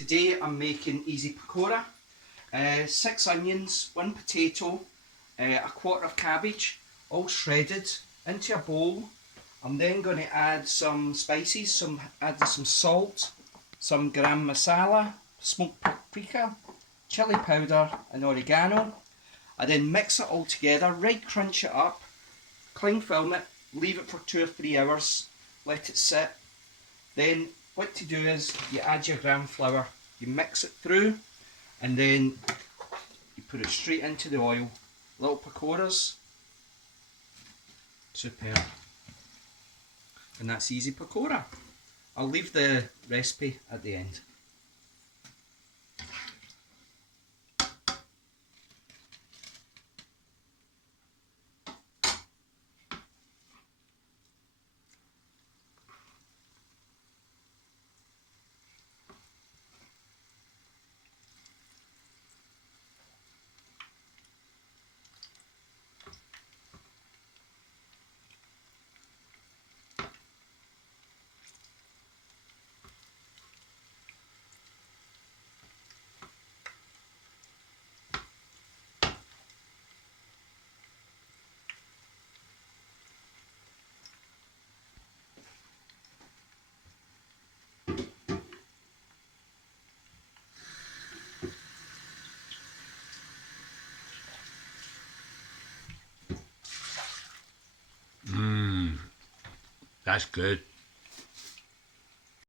Today I'm making easy pakora. 6 onions, 1 potato, a quarter of cabbage, all shredded into a bowl. I'm then going to add some spices, add some salt, some garam masala, smoked paprika, chilli powder and oregano. I then mix it all together, right crunch it up, cling film it, leave it for 2 or 3 hours, let it sit. Then what to do is you add your gram flour, you mix it through and then you put it straight into the oil. Little pakoras. Superb. And that's easy pakora. I'll leave the recipe at the end. That's good.